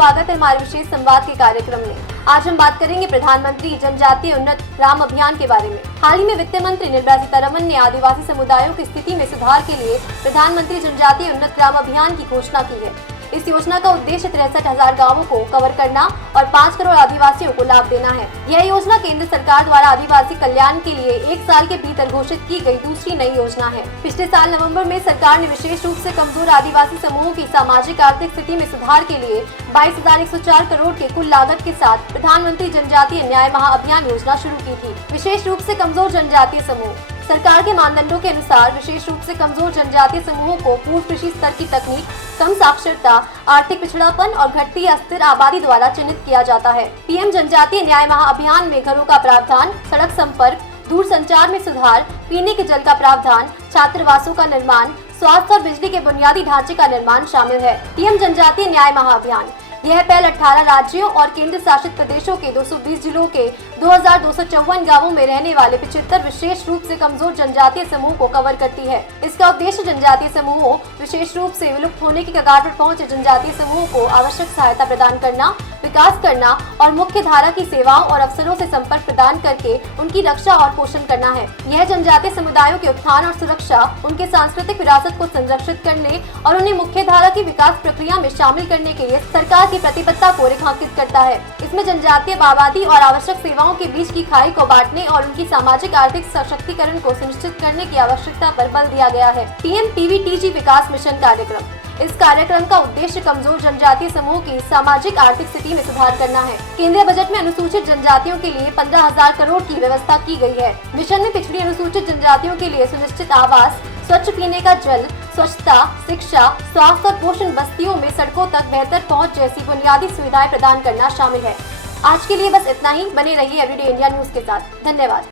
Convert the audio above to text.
स्वागत है हमारे विशेष संवाद के कार्यक्रम में। आज हम बात करेंगे प्रधानमंत्री जनजातीय उन्नत ग्राम अभियान के बारे में। हाल ही में वित्त मंत्री निर्मला सीतारमण ने आदिवासी समुदायों की स्थिति में सुधार के लिए प्रधानमंत्री जनजातीय उन्नत ग्राम अभियान की घोषणा की है। इस योजना का उद्देश्य 63,000 गाँवों को कवर करना और 5 करोड़ आदिवासियों को लाभ देना है। यह योजना केंद्र सरकार द्वारा आदिवासी कल्याण के लिए 1 साल के भीतर घोषित की गई दूसरी नई योजना है। पिछले साल नवंबर में सरकार ने विशेष रूप से कमजोर आदिवासी समूहों की सामाजिक आर्थिक स्थिति में सुधार के लिए 22,104 करोड़ के कुल लागत के साथ प्रधानमंत्री जनजातीय न्याय महाअभियान योजना शुरू की थी। विशेष रूप से कमजोर जनजातीय समूह सरकार के मानदंडों के अनुसार विशेष रूप से कमजोर जनजातीय समूहों को पूर्व कृषि स्तर की तकनीक, कम साक्षरता, आर्थिक पिछड़ापन और घटती अस्थिर आबादी द्वारा चिन्हित किया जाता है। पीएम जनजातीय न्याय महाअभियान में घरों का प्रावधान, सड़क संपर्क, दूर संचार में सुधार, पीने के जल का प्रावधान, छात्रावासों का निर्माण, स्वास्थ्य और बिजली के बुनियादी ढांचे का निर्माण शामिल है। पीएम जनजातीय न्याय महाअभियान यह पहल 18 राज्यों और केंद्र शासित प्रदेशों के 220 जिलों के 2,254 गांवों में रहने वाले 75 विशेष रूप से कमजोर जनजातीय समूह को कवर करती है। इसका उद्देश्य जनजातीय समूहों, विशेष रूप से विलुप्त होने की कगार पर पहुंचे जनजातीय समूहों को आवश्यक सहायता प्रदान करना, विकास करना और मुख्य धारा की सेवाओं और अवसरों से संपर्क प्रदान करके उनकी रक्षा और पोषण करना है। यह जनजातीय समुदायों के उत्थान और सुरक्षा, उनके सांस्कृतिक विरासत को संरक्षित करने और उन्हें मुख्य धारा की विकास प्रक्रिया में शामिल करने के लिए सरकार की प्रतिबद्धता को रेखांकित करता है। इसमें जनजातीय आबादी और आवश्यक सेवाओं के बीच की खाई को बांटने और उनकी सामाजिक आर्थिक सशक्तिकरण को सुनिश्चित करने की आवश्यकता पर बल दिया गया है। पीएम-टीवी-टीजी विकास मिशन कार्यक्रम इस कार्यक्रम का उद्देश्य कमजोर जनजातीय समूह की सामाजिक आर्थिक स्थिति में सुधार करना है। केंद्रीय बजट में अनुसूचित जनजातियों के लिए 15,000 करोड़ की व्यवस्था की गई है। मिशन में पिछड़ी अनुसूचित जनजातियों के लिए सुनिश्चित आवास, स्वच्छ पीने का जल, स्वच्छता, शिक्षा, स्वास्थ्य और पोषण, बस्तियों में सड़कों तक बेहतर पहुंच जैसी बुनियादी सुविधाएं प्रदान करना शामिल है। आज के लिए बस इतना ही। बने रहिए एवरीडे इंडिया न्यूज के साथ। धन्यवाद।